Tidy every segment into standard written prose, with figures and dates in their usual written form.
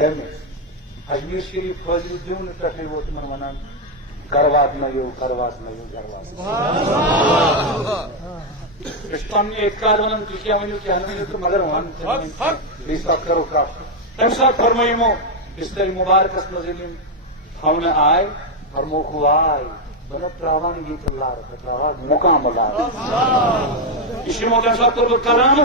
اجمیر شریف فاضل دیون پہ وہ تمہیں ونان گروات نیو گروات نیو گروات پن اعتقاد ونان تھی کیا ونو کیا ونو تو مگر ون بیس بات کرو کا تم سات فرمائیمو بستر مبارکس مزلیم ہم آئے فرمو آئے بنا تراوان گیت اللہ رکھا مقام اللہ اسی موقع ساتھ تو کرام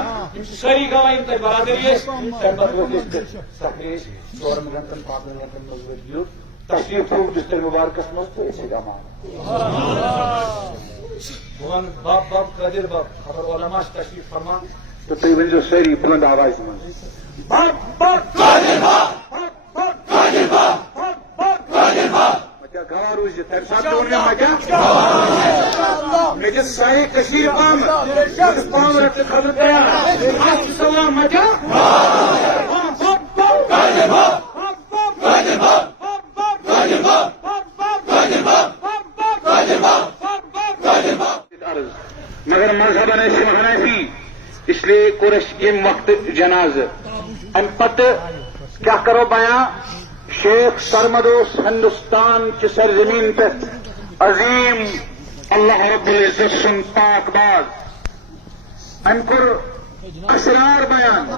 ساری گواہ تک برادری ہے سفریش چورن گھنٹن پانچ گھنٹن مزید دیو تشریف ہو بستر مبارکس مز تو ایسے گما بھون باپ باپ قادر باپ خبر علماء تشریف فرما تو تھی ونجو ساری بلند آواز من باپ باپ قادر باپ باپ قادر باپ باپ قادر باپ گوا روز تمہ سات مجھے ساری کشیر پان پان رکھ خبر سلام مجھے مگر مذہب حنفی اس لیے کورس یم وقت جناز ام پتہ کیا کرو بیان شیخ سرمدوس ہندوستان کی سرزمین پہ عظیم اللہ رب العزت سن پاک باز ام کر اسرار بیان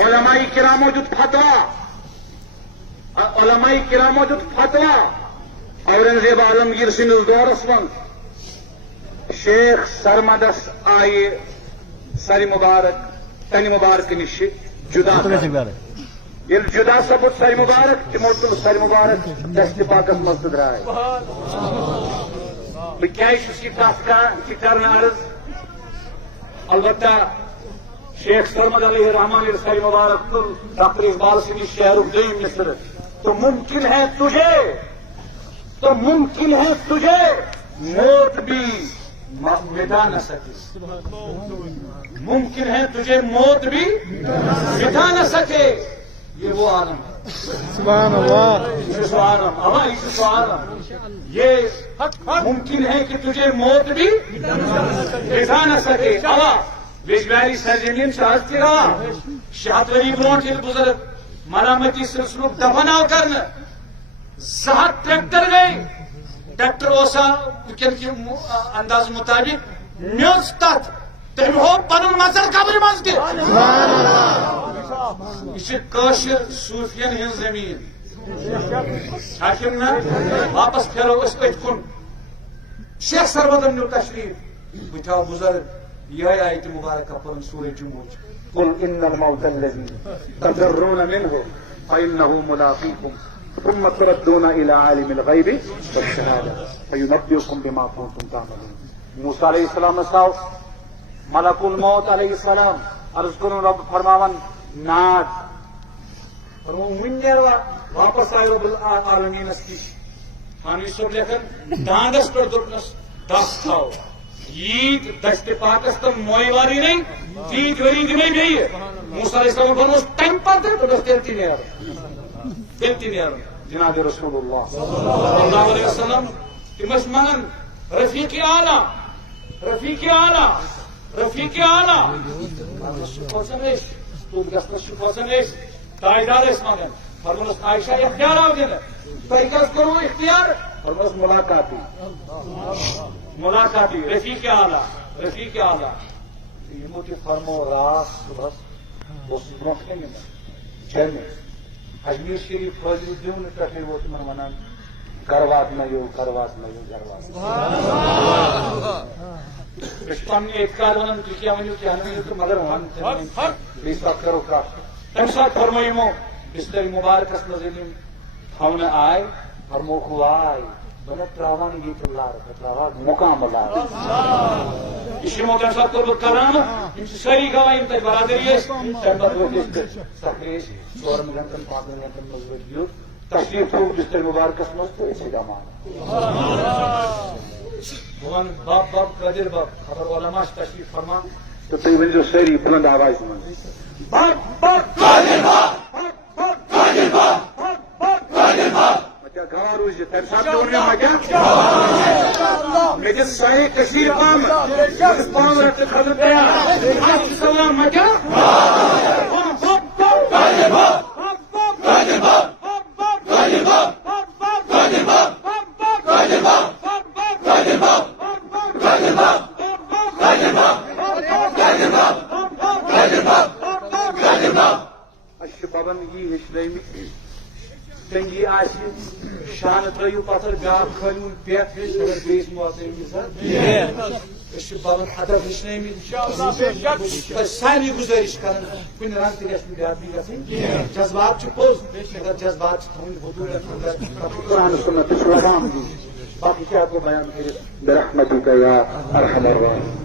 علماء کرامو جت فتوا علماء کرامو جت فتوا اورنگزیب عالمگیر سندس دورس من شیخ سرمدس آئے سر مبارک تن مبارک نش جدا یل جدا سپد سر مبارک تمو تل سر مبارک دست پاکس مز درائے بہ کیا یہ کرنا عرض البتہ شیخ سرمد علیہ الرحمان سر مبارک تل ڈاکٹر اقبال سنگھ شہر دیم مصر تو ممکن ہے تجھے موت بھی مٹا نہ سکے ممکن ہے تجھے موت بھی مٹا نہ سکے یہ وہ عالم ہے سبحان اللہ یہ ممکن ہے کہ تجھے موت بھی مٹا نہ سکے ویجواری سرزمین سے حض ترا شہت وری برونٹ یل بزرگ مرامتی سلسلہ دفن آو کرنا زہت ٹریکٹر گئی ٹریکٹر اوسا انداز مطابق میوز تت تم ہو پن مزر قبر مز یہ صوفین ہن زمین نا واپس پھیرو اس پت کن شیخ سرمدن نیو تشریف بچاؤ بزرگ یہ آیت مبارکہ پڑھن سورہ جمعہ قل ان الموت الذي تفرون منه فانه ملاقيكم ثم تردون الى عالم الغيب والشهاده فينبئكم بما كنتم تعملون موسیٰ علیہ السلام صاحب ملک الموت علیہ السلام عرض کرن رب فرماون ناد واپس آئے رب العالمین خانوی صاحب لکھن داندس پر دس کھاؤ عید دست پاکس تو موئی واری نہیں تیت وری دن بیے موسیٰ علیہ السلام فرموس تم پر دے تو دس تیلتی نیار جناب رسول اللہ صلی اللہ علیہ وسلم تمس منگن رفیق اعلیٰ تاجدار اس مگن فرموس عائشہ اختیار آو دن تھی کس کرو اختیار فرموس ملاقاتی رفیق اعلیٰ یہ تی فرمو رات صبح اس برونٹ کن چھ اجمیر شریف فاضل دیون پہ وہ تمہیں ونان گروات نیو گروات پن اعتقاد ونان تھی کیا ونو کیا ونو تو مگر ون بیس بات کرو کا تم سات فرمائیمو بستر مبارکس مزلیم ہم آئے فرمو آئے بنا تراوان گیت اللہ رکھا مقام اللہ اسی موقع ساتھ تو کرام ساری گواہ تک برادری ہے سفریش چورن گھنٹن پانچ گھنٹن مزید دیو تشریف ہو بستر مبارکس مز تو ایسے گما بھون باپ باپ قادر باپ خبر علماء تشریف فرما تو تھی ونجو ساری بلند آواز من باپ باپ قادر باپ باپ قادر باپ باپ قادر باپ گوا روز تمہ سات مجھے ساری کشیر پان رکھ خبر سلام مجھے ببن یہ ہچن تنگی شان ترو پتھر بیاا کھلو پیٹ بیس موقع ببن ادب ہچن ساری گزارش کر کن رنگ تھی بےعدبی گھن جذبات پوز مگر جذبات قرآن سنت لگام دی باقی کیا کو بیان کر برحمتک یا ارحم الراحمین